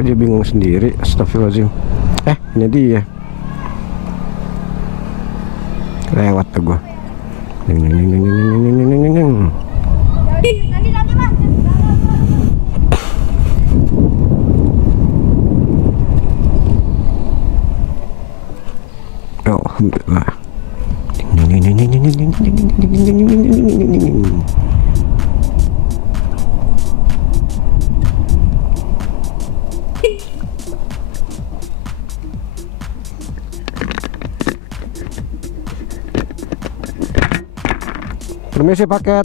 Gue aja bingung sendiri. Astagfirullahaladzim. Ini dia. Lewat tuh gue. Alhamdulillah. Permisi paket.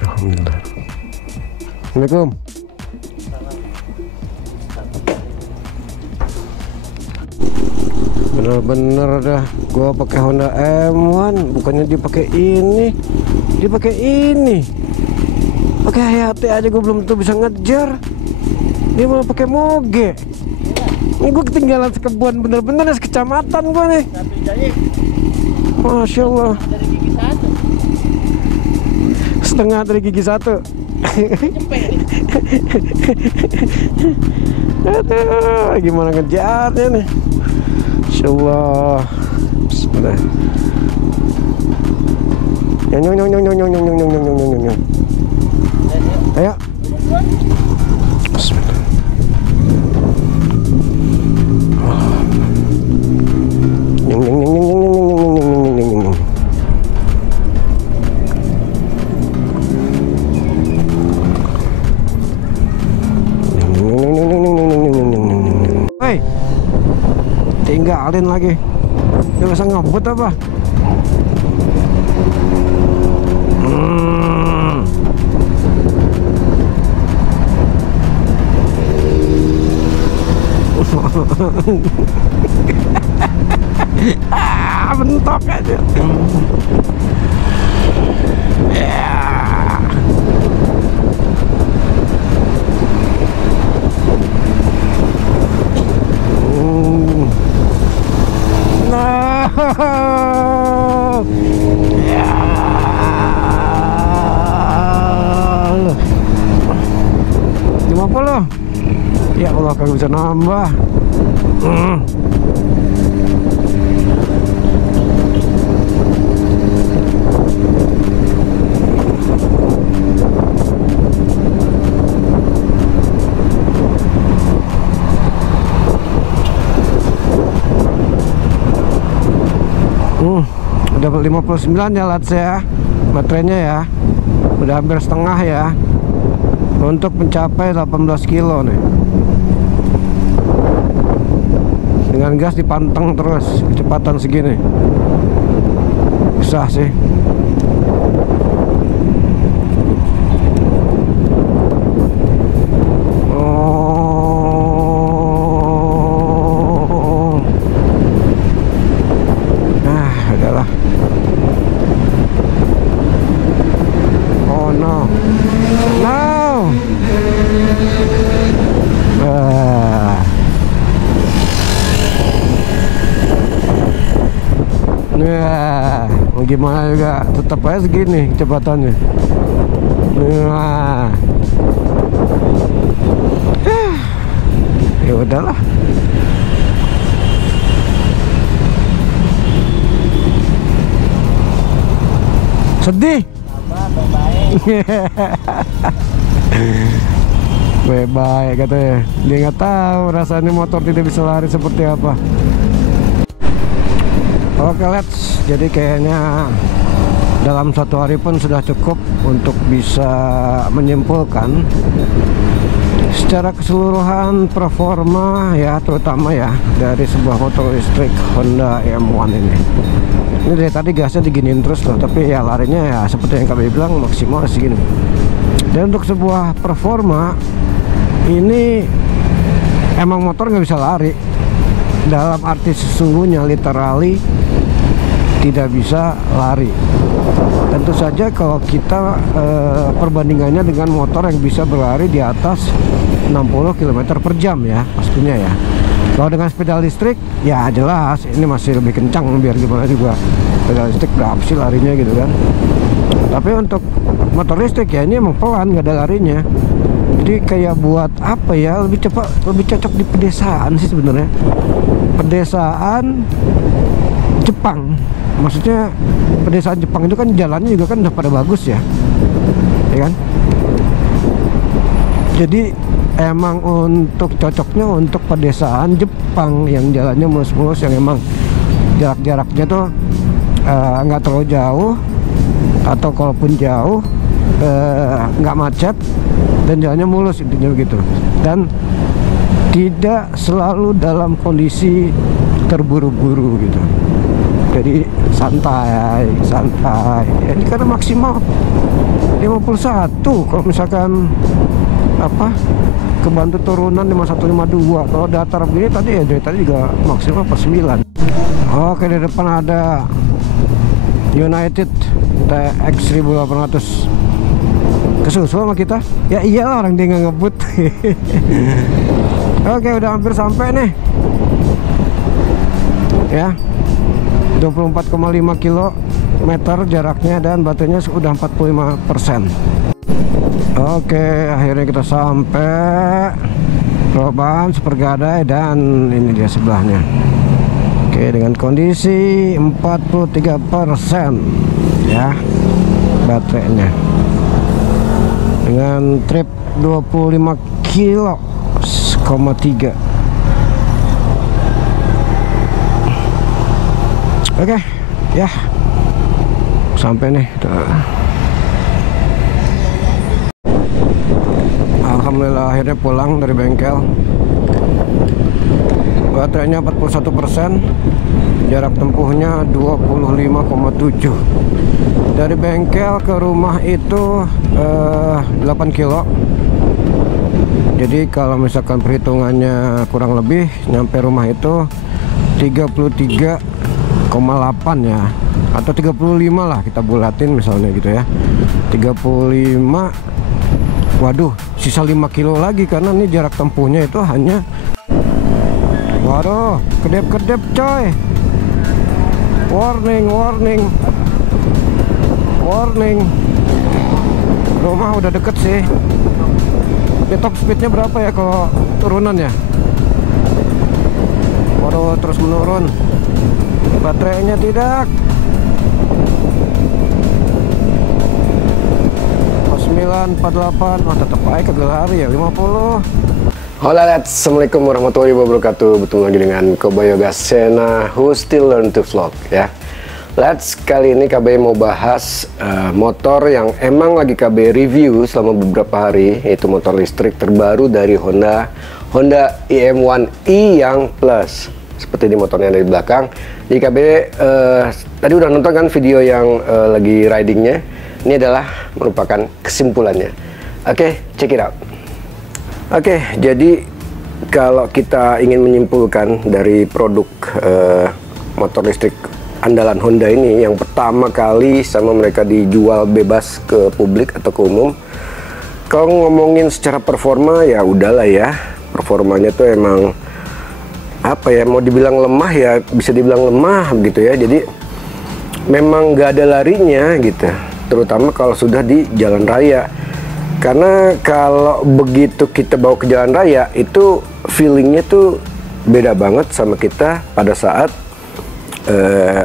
Alhamdulillah. Assalamualaikum. Bener-bener dah gua pakai Honda M1, bukannya dipakai ini, dipakai ini. Pakai Hayati aja gua belum tentu bisa ngejar. Dia malah pakai moge. Ini gue ketinggalan sekebun, bener-bener sekecamatan gue nih. Masya Allah. Setengah dari gigi satu. Aduh, gimana ngejarnya nih? Masya Allah. Bismillah. Ayo. Bismillah. Hei, tinggalin lagi. Gak bisa ngebut apa? Bentok aja. Nah. 50. Ya Allah, kagak bisa nambah. Udah 59 ya Lats ya, baterainya ya. Udah hampir setengah ya, untuk mencapai 18 kilo nih. Dengan gas dipanteng terus, kecepatan segini susah sih. Udahlah. Oh no, no. Ya, mau gimana juga tetap aja segini kecepatannya. Ya udahlah. Sedih. Baik katanya. Dia nggak tahu rasanya motor tidak bisa lari seperti apa. Oke let's, jadi kayaknya dalam satu hari pun sudah cukup untuk bisa menyimpulkan secara keseluruhan performa ya, terutama ya dari sebuah motor listrik Honda M1 ini. Ini dari tadi gasnya diginiin terus loh, tapi ya larinya ya seperti yang kami bilang maksimal segini. Dan untuk sebuah performa ini emang motor nggak bisa lari dalam arti sesungguhnya, literally tidak bisa lari. Tentu saja kalau kita perbandingannya dengan motor yang bisa berlari di atas 60 km per jam ya pastinya ya. Kalau dengan sepeda listrik ya jelas ini masih lebih kencang, biar gimana juga sepeda listrik berapa sih larinya gitu kan. Tapi untuk motor listrik ya ini emang pelan, nggak ada larinya. Jadi kayak buat apa ya, lebih cepat, lebih cocok di pedesaan sih sebenarnya. Pedesaan Jepang, maksudnya pedesaan Jepang itu kan jalannya juga kan udah pada bagus ya, ya kan. Jadi emang untuk cocoknya untuk pedesaan Jepang yang jalannya mulus-mulus, yang emang jarak-jaraknya tuh nggak terlalu jauh, atau kalaupun jauh nggak macet dan jalannya mulus, intinya begitu. Dan tidak selalu dalam kondisi terburu-buru gitu. Jadi santai ya, ini karena maksimal 51. Kalau misalkan apa kebantu turunan 5152, kalau datar begini tadi ya dari tadi juga maksimal pas 9. Oke, di depan ada United TX 1800 kesusul sama kita. Ya iyalah, orang dia nggak ngebut. Oke, udah hampir sampai nih ya, 24,5 kilometer jaraknya dan baterainya sudah 45%. Oke, akhirnya kita sampai Roban Supergadai, dan ini dia sebelahnya. Oke, dengan kondisi 43% ya baterainya, dengan trip 25 kilo 3. Oke, ya sampai nih. Alhamdulillah akhirnya pulang dari bengkel. Baterainya 41%, jarak tempuhnya 25,7. Dari bengkel ke rumah itu 8 kilo. Jadi kalau misalkan perhitungannya kurang lebih nyampe rumah itu 33,8 ya, atau 35 lah kita bulatin misalnya gitu ya. 35. Waduh, sisa 5 kilo lagi karena ini jarak tempuhnya itu hanya, waduh, kedip-kedip coy. Warning. Rumah udah deket sih. Ini top speednya berapa ya kalau turunan ya? Waduh, terus menurun. Baterainya tidak. 948, tetap baik, kagak lari ya, 50. Halo lads, assalamualaikum warahmatullahi wabarakatuh. Bertemu lagi dengan Cowboy Yoga Sena, who still learn to vlog ya. Lads, kali ini KB mau bahas motor yang emang lagi KB review selama beberapa hari, yaitu motor listrik terbaru dari Honda IM1i yang plus. Seperti di motornya dari belakang. Jadi KB tadi udah nonton kan video yang lagi ridingnya. Ini adalah merupakan kesimpulannya. Oke, check it out. Oke, jadi kalau kita ingin menyimpulkan dari produk motor listrik andalan Honda ini, yang pertama kali sama mereka dijual bebas ke publik atau ke umum. Kalau ngomongin secara performa ya udahlah ya, performanya tuh emang apa ya, mau dibilang lemah ya bisa dibilang lemah gitu ya. Jadi memang nggak ada larinya gitu, terutama kalau sudah di jalan raya. Karena kalau begitu kita bawa ke jalan raya itu feelingnya tuh beda banget sama kita pada saat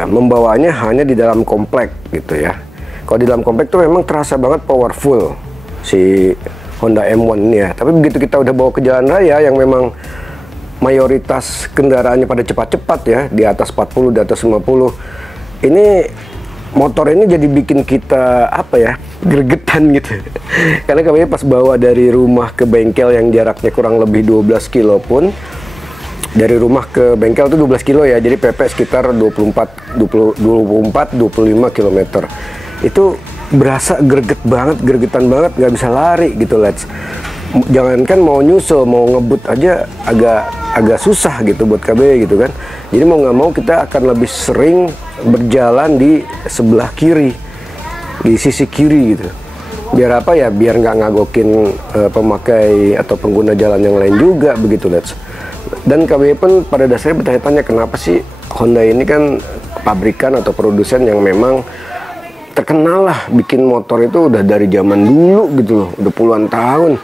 membawanya hanya di dalam komplek gitu ya. Kalau di dalam komplek tuh memang terasa banget powerful si Honda M1 ini ya. Tapi begitu kita udah bawa ke jalan raya yang memang mayoritas kendaraannya pada cepat-cepat ya, di atas 40, di atas 50, ini motor ini jadi bikin kita apa ya, gregetan gitu. Karena kami pas bawa dari rumah ke bengkel yang jaraknya kurang lebih 12 kilo pun, dari rumah ke bengkel itu 12 kilo ya, jadi PP sekitar 24-25 km. Itu berasa gregetan banget, nggak bisa lari gitu lads. Jangankan mau nyusul, mau ngebut aja agak susah gitu buat KB gitu kan. Jadi mau nggak mau kita akan lebih sering berjalan di sebelah kiri, di sisi kiri gitu. Biar apa ya, biar nggak ngagokin pemakai atau pengguna jalan yang lain juga begitu lads. Dan KB pun pada dasarnya bertanya-tanya kenapa sih Honda ini kan pabrikan atau produsen yang memang terkenal lah bikin motor itu udah dari zaman dulu gitu loh, udah puluhan tahun.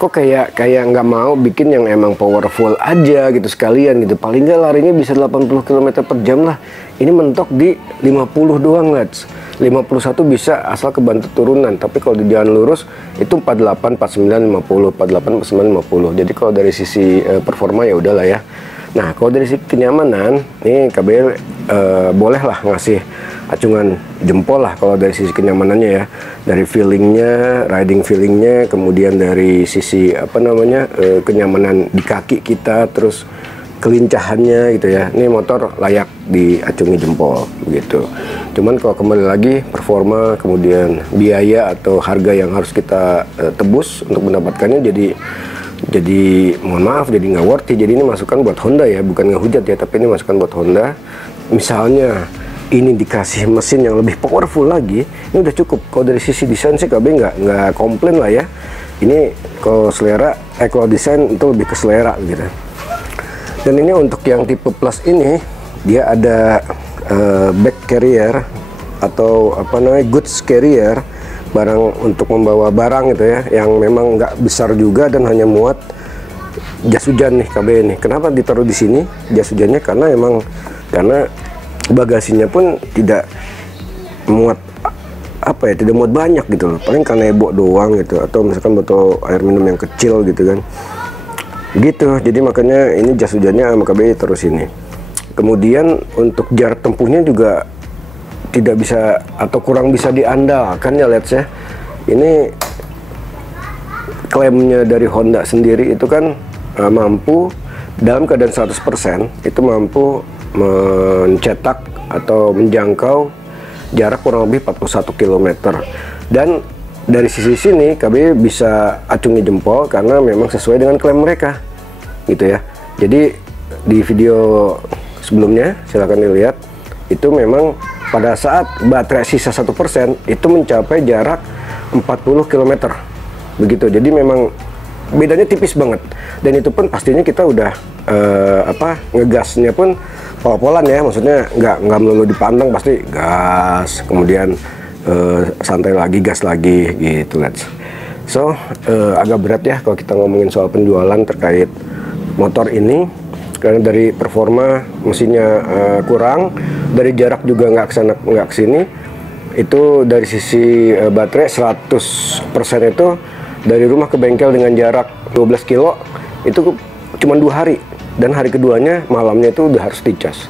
Kok kayak nggak mau bikin yang emang powerful aja gitu sekalian gitu. Paling nggak larinya bisa 80 km per jam lah. Ini mentok di 50 doang, Lats. 51 bisa asal kebantu turunan. Tapi kalau di jalan lurus itu 48, 49, 50, 48, 49, 50. Jadi kalau dari sisi performa ya udahlah ya. Nah, kalau dari sisi kenyamanan, nih KBL boleh lah ngasih acungan jempol lah kalau dari sisi kenyamanannya ya. Dari feelingnya, riding feelingnya, kemudian dari sisi apa namanya kenyamanan di kaki kita, terus kelincahannya gitu ya. Ini motor layak diacungi jempol begitu. Cuman kalau kembali lagi performa, kemudian biaya atau harga yang harus kita tebus untuk mendapatkannya jadi mohon maaf jadi nggak worthy. Jadi ini masukan buat Honda ya, bukan ngehujat ya, tapi ini masukan buat Honda. Misalnya ini dikasih mesin yang lebih powerful lagi, ini udah cukup. Kalau dari sisi desain sih KB nggak komplain lah ya. Ini kalau selera, kalau desain itu lebih ke selera gitu. Dan ini untuk yang tipe plus ini dia ada back carrier atau apa namanya goods carrier, barang untuk membawa barang gitu ya, yang memang nggak besar juga dan hanya muat jas hujan nih KB ini. Kenapa ditaruh di sini jas hujannya? Karena bagasinya pun tidak muat apa ya, tidak muat banyak gitu loh, paling kanebo doang gitu, atau misalkan botol air minum yang kecil gitu kan gitu. Jadi makanya ini jas hujannya sama KB taruh sini. Kemudian untuk jarak tempuhnya juga tidak bisa atau kurang bisa diandalkan ya, let's ya. Ini klaimnya dari Honda sendiri itu kan mampu dalam keadaan 100% itu mampu mencetak atau menjangkau jarak kurang lebih 41 km. Dan dari sisi sini KB bisa acungi jempol karena memang sesuai dengan klaim mereka gitu ya. Jadi di video sebelumnya silahkan dilihat, itu memang pada saat baterai sisa 1% itu mencapai jarak 40 km begitu. Jadi memang bedanya tipis banget, dan itu pun pastinya kita udah ngegasnya pun pol-polan ya, maksudnya nggak melulu dipantang, pasti gas kemudian santai lagi, gas lagi gitu. So agak berat ya kalau kita ngomongin soal penjualan terkait motor ini, karena dari performa mesinnya kurang, dari jarak juga nggak kesana nggak kesini. Itu dari sisi baterai 100% itu dari rumah ke bengkel dengan jarak 12 kilo itu cuma 2 hari, dan hari keduanya malamnya itu udah harus dicas.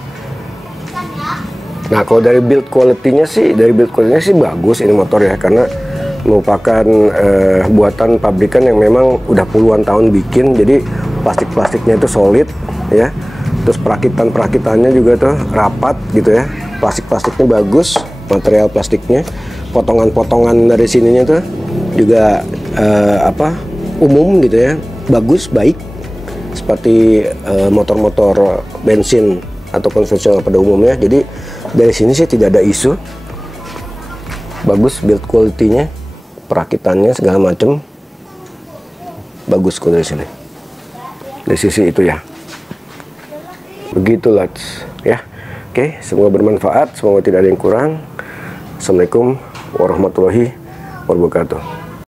Nah kalau dari build quality-nya sih, bagus ini motor ya, karena merupakan buatan pabrikan yang memang udah puluhan tahun bikin. Jadi plastiknya itu solid ya, terus perakitannya juga tuh rapat gitu ya, plastiknya bagus, material plastiknya, potongan dari sininya tuh juga umum gitu ya, bagus, baik, seperti motor-motor bensin atau konvensional pada umumnya. Jadi dari sini sih tidak ada isu, bagus build quality-nya, perakitannya segala macam bagus kok dari sini. Dari sisi itu ya, begitulah ya. Oke, semoga bermanfaat, semoga tidak ada yang kurang. Assalamualaikum warahmatullahi wabarakatuh.